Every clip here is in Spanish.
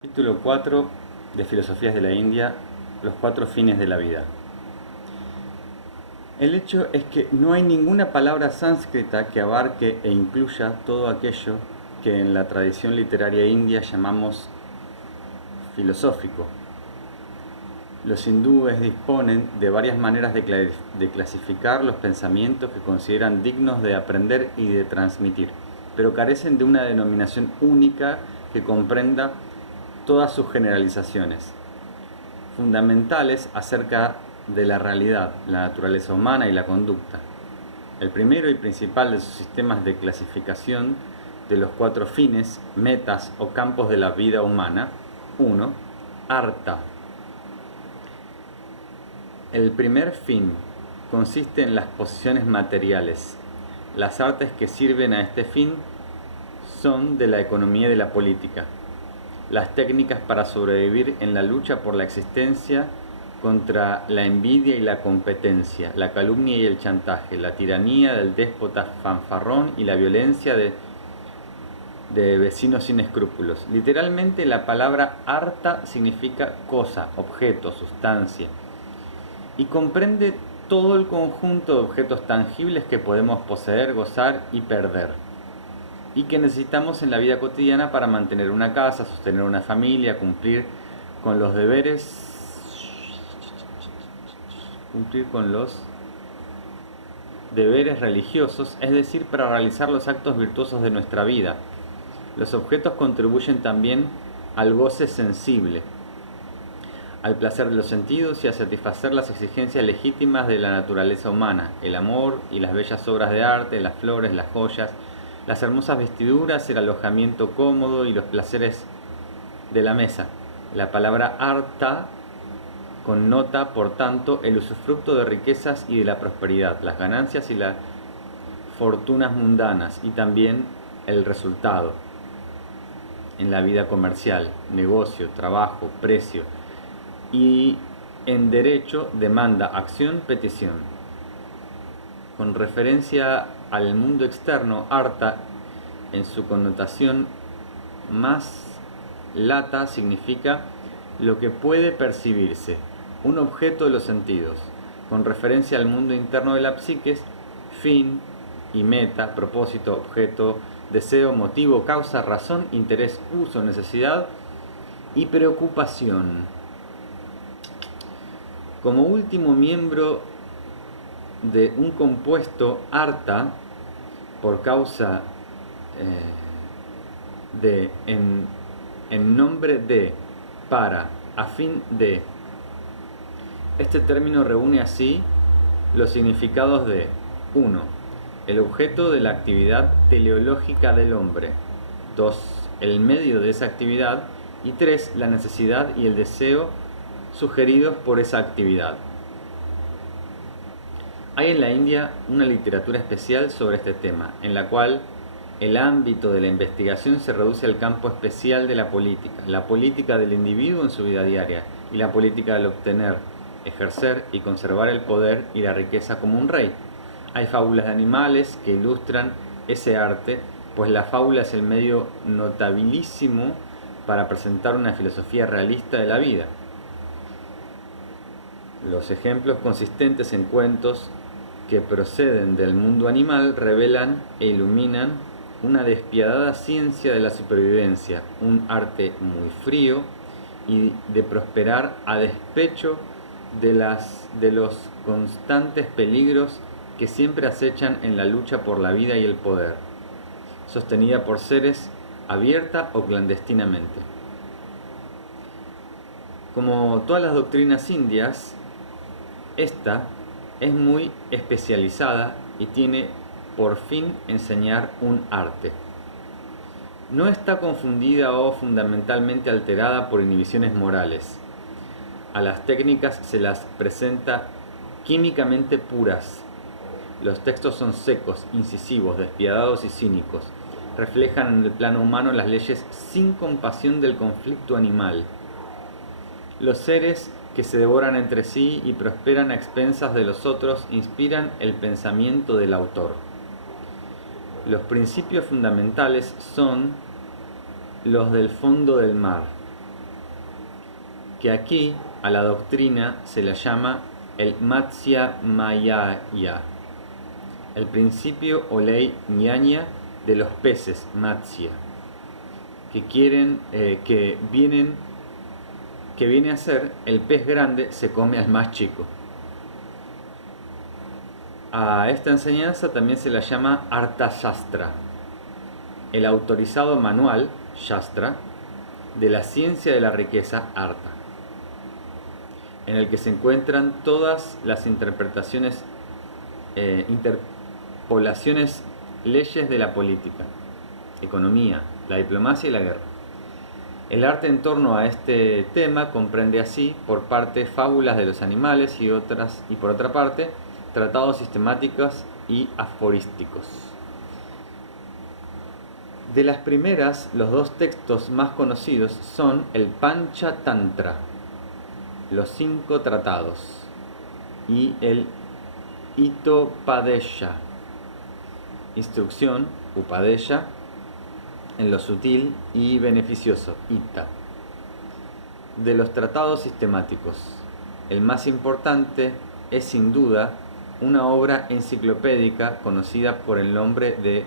Capítulo 4 de Filosofías de la India, los cuatro fines de la vida. El hecho es que no hay ninguna palabra sánscrita que abarque e incluya todo aquello que en la tradición literaria india llamamos filosófico. Los hindúes disponen de varias maneras de clasificar los pensamientos que consideran dignos de aprender y de transmitir, pero carecen de una denominación única que comprenda todas sus generalizaciones fundamentales acerca de la realidad, la naturaleza humana y la conducta. El primero y principal de sus sistemas de clasificación de los cuatro fines, metas o campos de la vida humana. 1. Artha. El primer fin consiste en las posiciones materiales. Las artes que sirven a este fin son de la economía y de la política. Las técnicas para sobrevivir en la lucha por la existencia contra la envidia y la competencia, la calumnia y el chantaje, la tiranía del déspota fanfarrón y la violencia de vecinos sin escrúpulos. Literalmente la palabra arta significa cosa, objeto, sustancia, y comprende todo el conjunto de objetos tangibles que podemos poseer, gozar y perder, y que necesitamos en la vida cotidiana para mantener una casa, sostener una familia, cumplir con los deberes, religiosos, es decir, para realizar los actos virtuosos de nuestra vida. Los objetos contribuyen también al goce sensible, al placer de los sentidos y a satisfacer las exigencias legítimas de la naturaleza humana, el amor y las bellas obras de arte, las flores, las joyas, las hermosas vestiduras, el alojamiento cómodo y los placeres de la mesa. La palabra arta connota, por tanto, el usufructo de riquezas y de la prosperidad, las ganancias y las fortunas mundanas, y también el resultado en la vida comercial, negocio, trabajo, precio, y en derecho, demanda, acción, petición. Con referencia al mundo externo, arta, en su connotación más lata, significa lo que puede percibirse, un objeto de los sentidos. Con referencia al mundo interno de la psique, fin y meta, propósito, objeto, deseo, motivo, causa, razón, interés, uso, necesidad y preocupación. Como último miembro de un compuesto arta, por causa de, en nombre de, para, a fin de. Este término reúne así los significados de 1. El objeto de la actividad teleológica del hombre. 2. El medio de esa actividad. Y 3. La necesidad y el deseo sugeridos por esa actividad. Hay en la India una literatura especial sobre este tema, en la cual el ámbito de la investigación se reduce al campo especial de la política del individuo en su vida diaria y la política del obtener, ejercer y conservar el poder y la riqueza como un rey. Hay fábulas de animales que ilustran ese arte, pues la fábula es el medio notabilísimo para presentar una filosofía realista de la vida. Los ejemplos consistentes en cuentos que proceden del mundo animal revelan e iluminan una despiadada ciencia de la supervivencia, un arte muy frío y de prosperar a despecho de los constantes peligros que siempre acechan en la lucha por la vida y el poder, sostenida por seres abierta o clandestinamente. Como todas las doctrinas indias, esta es muy especializada y tiene por fin enseñar un arte. No está confundida o fundamentalmente alterada por inhibiciones morales. A las técnicas se las presenta químicamente puras. Los textos son secos, incisivos, despiadados y cínicos. Reflejan en el plano humano las leyes sin compasión del conflicto animal. Los seres que se devoran entre sí y prosperan a expensas de los otros inspiran el pensamiento del autor. Los principios fundamentales son los del fondo del mar, que aquí a la doctrina se la llama el Matsya Mayaya, el principio o ley ñaña de los peces Matsya, que viene a ser el pez grande se come al más chico. A esta enseñanza también se la llama Arthashastra, el autorizado manual, Shastra, de la ciencia de la riqueza, Artha, en el que se encuentran todas las interpretaciones, interpolaciones, leyes de la política, economía, la diplomacia y la guerra. El arte en torno a este tema comprende así, por parte, fábulas de los animales y por otra parte, tratados sistemáticos y aforísticos. De las primeras, los dos textos más conocidos son el Panchatantra, los 5 tratados, y el Hitopadesha, instrucción, Upadesha, en lo sutil y beneficioso, Hita. De los tratados sistemáticos, el más importante es sin duda una obra enciclopédica conocida por el nombre de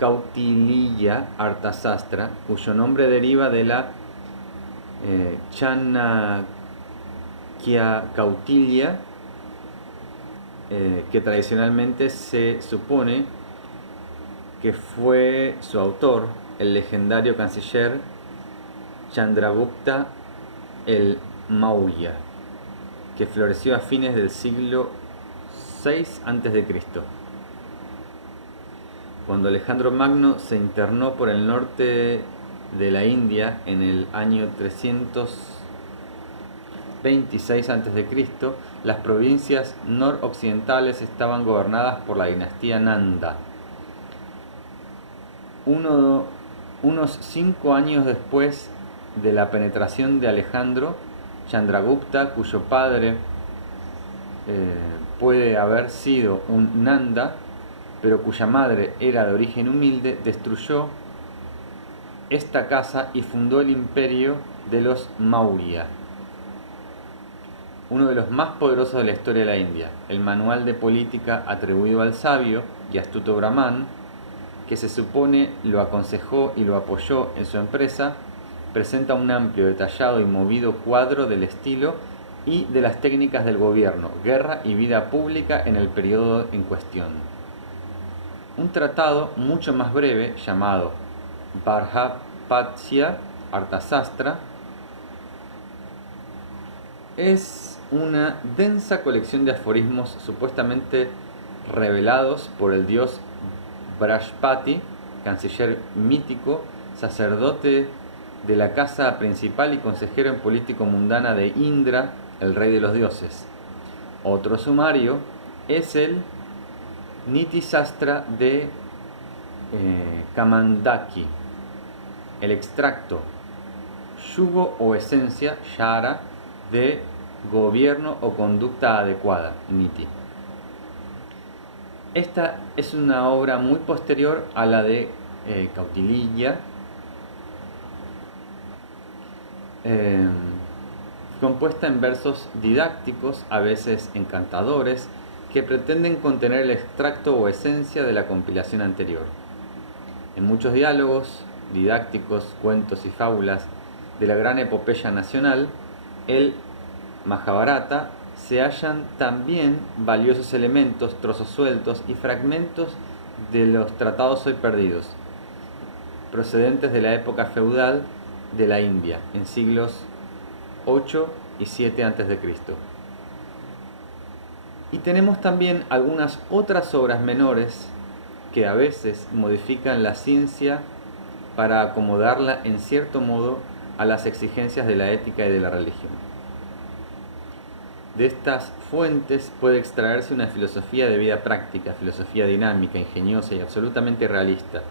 Kautilya Arthashastra, cuyo nombre deriva de la Chanakya Kautilya, que tradicionalmente se supone que fue su autor, el legendario canciller Chandragupta el Maurya, que floreció a fines del siglo VI a.C. Cuando Alejandro Magno se internó por el norte de la India en el año 326 a.C., las provincias noroccidentales estaban gobernadas por la dinastía Nanda. Unos 5 años después de la penetración de Alejandro, Chandragupta, cuyo padre puede haber sido un Nanda, pero cuya madre era de origen humilde, destruyó esta casa y fundó el imperio de los Maurya, uno de los más poderosos de la historia de la India. El manual de política atribuido al sabio y astuto Brahman, que se supone lo aconsejó y lo apoyó en su empresa, presenta un amplio, detallado y movido cuadro del estilo y de las técnicas del gobierno, guerra y vida pública en el periodo en cuestión. Un tratado mucho más breve, llamado Varjapatsya Arthashastra, es una densa colección de aforismos supuestamente revelados por el dios Brahaspati, canciller mítico, sacerdote de la casa principal y consejero en política mundana de Indra, el rey de los dioses. Otro sumario es el Niti Sastra de Kamandaki, el extracto, yugo o esencia, Shara, de gobierno o conducta adecuada, Niti. Esta es una obra muy posterior a la de Kautilya, compuesta en versos didácticos, a veces encantadores, que pretenden contener el extracto o esencia de la compilación anterior. En muchos diálogos didácticos, cuentos y fábulas de la gran epopeya nacional, el Mahabharata, se hallan también valiosos elementos, trozos sueltos y fragmentos de los tratados hoy perdidos, procedentes de la época feudal de la India, en siglos 8 y 7 a.C. Y tenemos también algunas otras obras menores que a veces modifican la ciencia para acomodarla en cierto modo a las exigencias de la ética y de la religión. De estas fuentes puede extraerse una filosofía de vida práctica, filosofía dinámica, ingeniosa y absolutamente realista,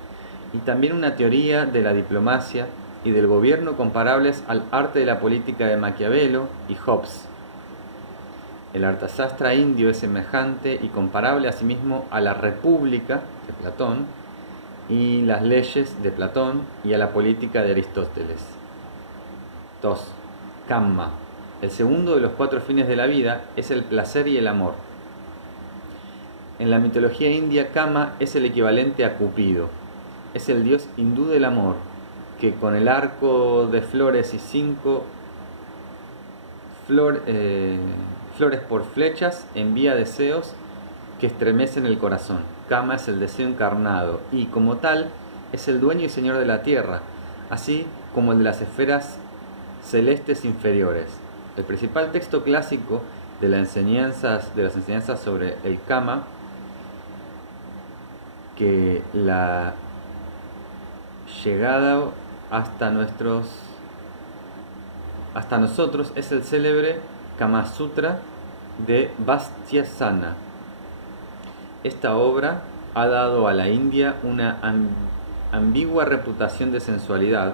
y también una teoría de la diplomacia y del gobierno comparables al arte de la política de Maquiavelo y Hobbes. El Arthashastra indio es semejante y comparable asimismo a la República de Platón y las leyes de Platón y a la política de Aristóteles. 2. Kamma. El segundo de los 4 fines de la vida es el placer y el amor. En la mitología india, Kama es el equivalente a Cupido. Es el dios hindú del amor, que con el arco de flores y 5 flores por flechas envía deseos que estremecen el corazón. Kama es el deseo encarnado y, como tal, es el dueño y señor de la tierra, así como el de las esferas celestes inferiores. El principal texto clásico de las enseñanzas sobre el Kama, que la llegada hasta nosotros es el célebre Kama Sutra de Vatsyayana. Esta obra ha dado a la India una ambigua reputación de sensualidad,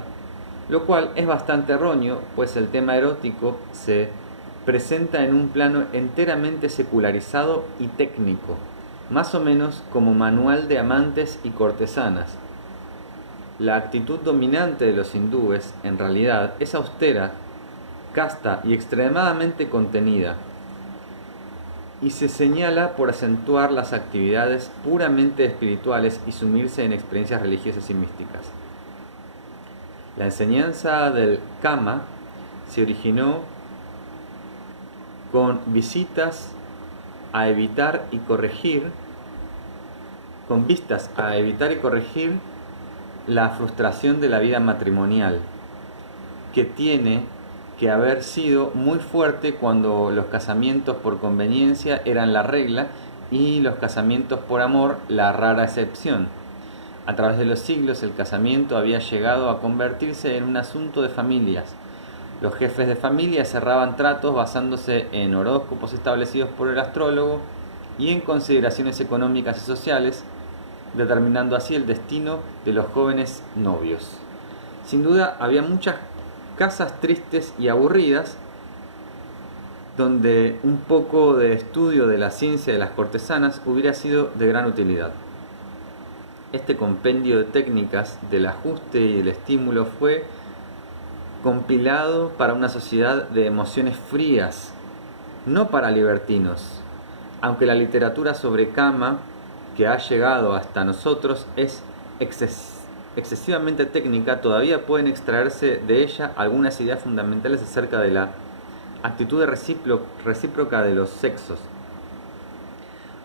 lo cual es bastante erróneo, pues el tema erótico se presenta en un plano enteramente secularizado y técnico, más o menos como manual de amantes y cortesanas. La actitud dominante de los hindúes, en realidad, es austera, casta y extremadamente contenida, y se señala por acentuar las actividades puramente espirituales y sumirse en experiencias religiosas y místicas. La enseñanza del Kama se originó con visitas a evitar y corregir, con vistas a evitar y corregir la frustración de la vida matrimonial, que tiene que haber sido muy fuerte cuando los casamientos por conveniencia eran la regla y los casamientos por amor la rara excepción. A través de los siglos el casamiento había llegado a convertirse en un asunto de familias. Los jefes de familia cerraban tratos basándose en horóscopos establecidos por el astrólogo y en consideraciones económicas y sociales, determinando así el destino de los jóvenes novios. Sin duda había muchas casas tristes y aburridas donde un poco de estudio de la ciencia de las cortesanas hubiera sido de gran utilidad. Este compendio de técnicas del ajuste y el estímulo fue compilado para una sociedad de emociones frías, no para libertinos, aunque la literatura sobre Kama que ha llegado hasta nosotros es excesivamente técnica. Todavía pueden extraerse de ella algunas ideas fundamentales acerca de la actitud recíproca de los sexos,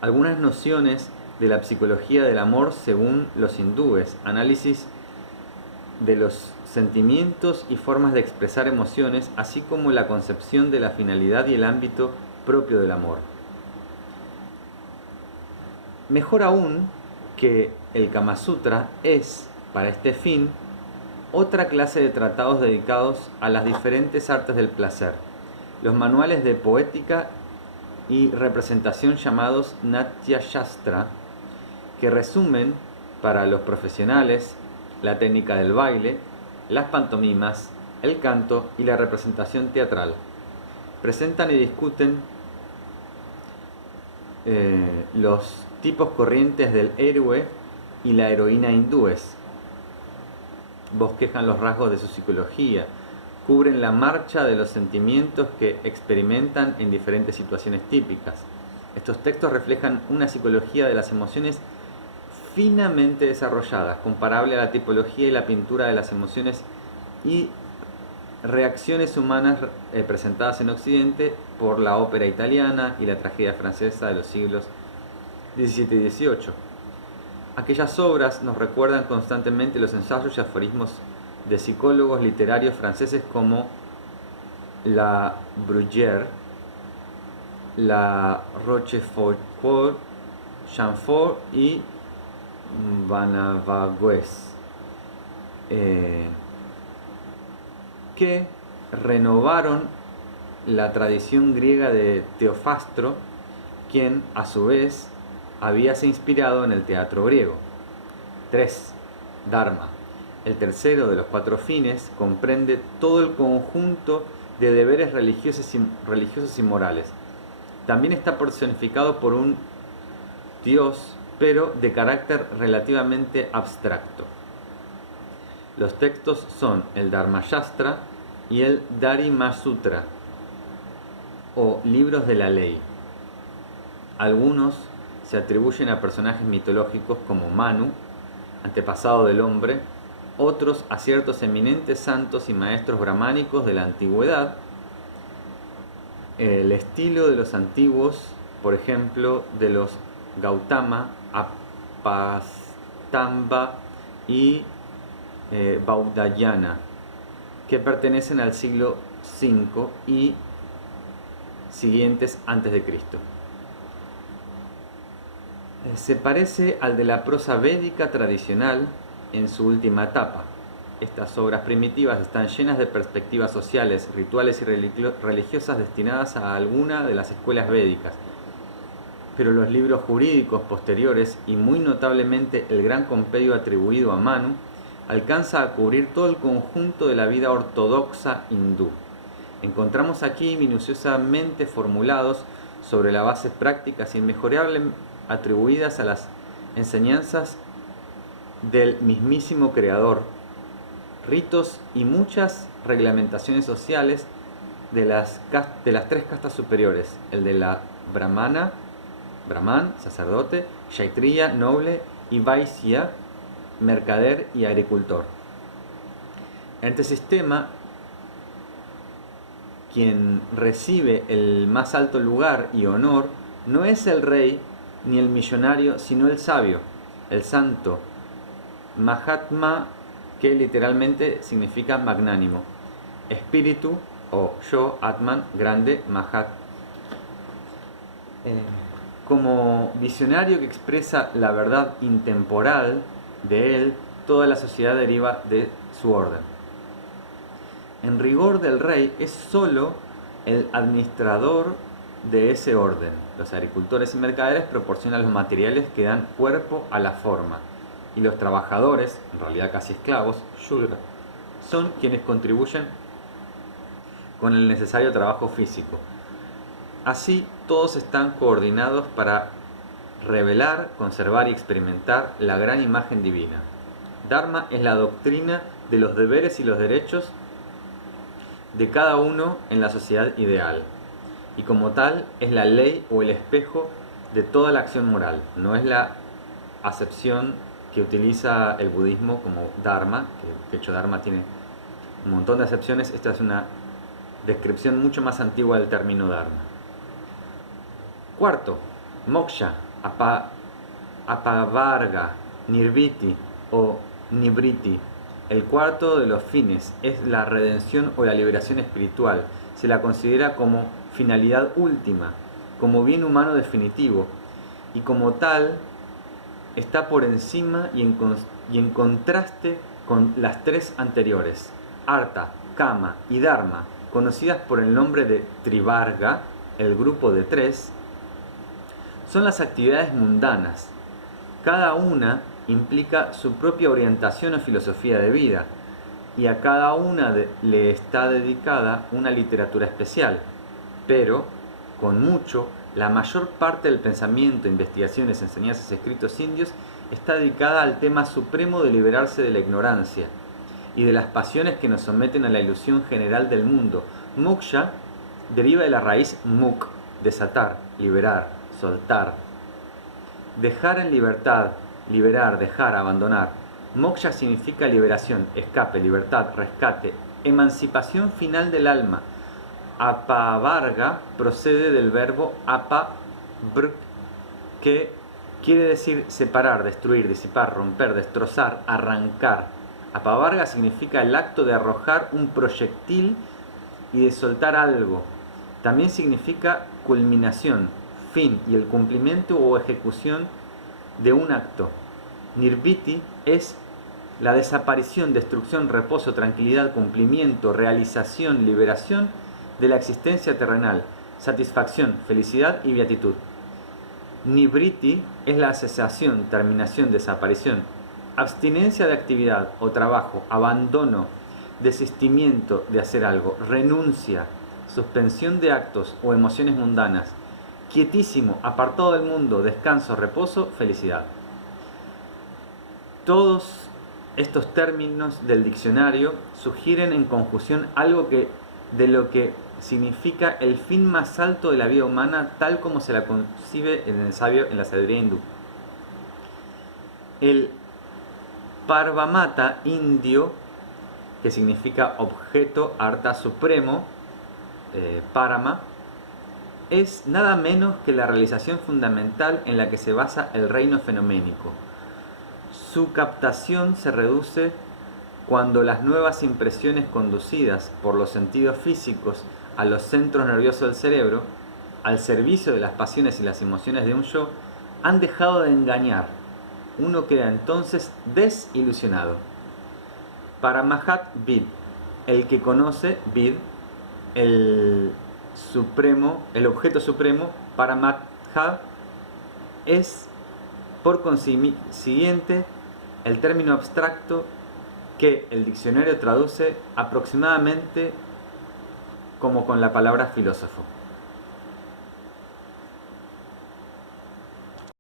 algunas nociones de la psicología del amor según los hindúes, análisis de los sentimientos y formas de expresar emociones, así como la concepción de la finalidad y el ámbito propio del amor. Mejor aún que el Kama Sutra es, para este fin, otra clase de tratados dedicados a las diferentes artes del placer, los manuales de poética y representación llamados Natya Shastra, que resumen para los profesionales la técnica del baile, las pantomimas, el canto y la representación teatral. Presentan y discuten los tipos corrientes del héroe y la heroína hindúes, bosquejan los rasgos de su psicología, cubren la marcha de los sentimientos que experimentan en diferentes situaciones típicas. Estos textos reflejan una psicología de las emociones finamente desarrolladas, comparable a la tipología y la pintura de las emociones y reacciones humanas presentadas en Occidente por la ópera italiana y la tragedia francesa de los siglos XVII y XVIII. Aquellas obras nos recuerdan constantemente los ensayos y aforismos de psicólogos literarios franceses como La Bruyère, La Rochefoucauld, Chamfort y Vanavagues, que renovaron la tradición griega de Teofastro, quien a su vez habíase inspirado en el teatro griego. 3. Dharma. El tercero de los 4 fines comprende todo el conjunto de deberes religiosos y morales. También está personificado por un dios, pero de carácter relativamente abstracto. Los textos son el Dharma Shastra, y el Dharma Sutra, o libros de la ley. Algunos se atribuyen a personajes mitológicos como Manu, antepasado del hombre, otros a ciertos eminentes santos y maestros brahmánicos de la antigüedad. El estilo de los antiguos, por ejemplo, de los Gautama, Apastamba y Baudayana, que pertenecen al siglo V y siguientes antes de Cristo. Se parece al de la prosa védica tradicional en su última etapa. Estas obras primitivas están llenas de perspectivas sociales, rituales y religiosas destinadas a alguna de las escuelas védicas. Pero los libros jurídicos posteriores, y muy notablemente el gran compendio atribuido a Manu, alcanza a cubrir todo el conjunto de la vida ortodoxa hindú. Encontramos aquí minuciosamente formulados sobre la base prácticas inmejorables atribuidas a las enseñanzas del mismísimo Creador, ritos y muchas reglamentaciones sociales de las tres castas superiores, el de la Brahman, sacerdote, Kshatriya, noble, y Vaisya, mercader y agricultor. En este sistema, quien recibe el más alto lugar y honor no es el rey ni el millonario, sino el sabio, el santo, Mahatma, que literalmente significa magnánimo, espíritu o yo, Atman, grande, Mahat. Como visionario que expresa la verdad intemporal de él, toda la sociedad deriva de su orden. En rigor del rey es sólo el administrador de ese orden. Los agricultores y mercaderes proporcionan los materiales que dan cuerpo a la forma, y los trabajadores, en realidad casi esclavos, Shudra, son quienes contribuyen con el necesario trabajo físico. Así, todos están coordinados para revelar, conservar y experimentar la gran imagen divina. Dharma es la doctrina de los deberes y los derechos de cada uno en la sociedad ideal, y como tal es la ley o el espejo de toda la acción moral. No es la acepción que utiliza el budismo como Dharma, que de hecho Dharma tiene un montón de acepciones. Esta es una descripción mucho más antigua del término Dharma. Cuarto, moksha, apavarga, nirviti o nibriti. El cuarto de los fines es la redención o la liberación espiritual. Se la considera como finalidad última, como bien humano definitivo, y como tal está por encima y en contraste con las tres anteriores, Artha, Kama y Dharma, conocidas por el nombre de Trivarga, el grupo de tres. Son las actividades mundanas. Cada una implica su propia orientación o filosofía de vida, y a cada una le está dedicada una literatura especial, pero, con mucho, la mayor parte del pensamiento, investigaciones, enseñanzas, escritos indios está dedicada al tema supremo de liberarse de la ignorancia y de las pasiones que nos someten a la ilusión general del mundo. Moksha deriva de la raíz muk, desatar, liberar, soltar. Dejar en libertad, liberar, dejar, abandonar. Moksha significa liberación, escape, libertad, rescate, emancipación final del alma. Apavarga procede del verbo apa-vrk, que quiere decir separar, destruir, disipar, romper, destrozar, arrancar. Apavarga significa el acto de arrojar un proyectil y de soltar algo. También significa culminación, fin y el cumplimiento o ejecución de un acto. Nirviti es la desaparición, destrucción, reposo, tranquilidad, cumplimiento, realización, liberación de la existencia terrenal, satisfacción, felicidad y beatitud. Nivriti es la cesación, terminación, desaparición, abstinencia de actividad o trabajo, abandono, desistimiento de hacer algo, renuncia, suspensión de actos o emociones mundanas, quietísimo, apartado del mundo, descanso, reposo, felicidad. Todos estos términos del diccionario sugieren en conjunción algo de lo que significa el fin más alto de la vida humana tal como se la concibe en la sabiduría hindú. El Parvamata indio, que significa objeto, artha supremo, Parama, es nada menos que la realización fundamental en la que se basa el reino fenoménico. Su captación se reduce cuando las nuevas impresiones conducidas por los sentidos físicos a los centros nerviosos del cerebro, al servicio de las pasiones y las emociones de un yo, han dejado de engañar. Uno queda entonces desilusionado. Paramahat Vid, el que conoce, Vid, el objeto supremo, Paramatha, es por consiguiente el término abstracto que el diccionario traduce aproximadamente como con la palabra filósofo.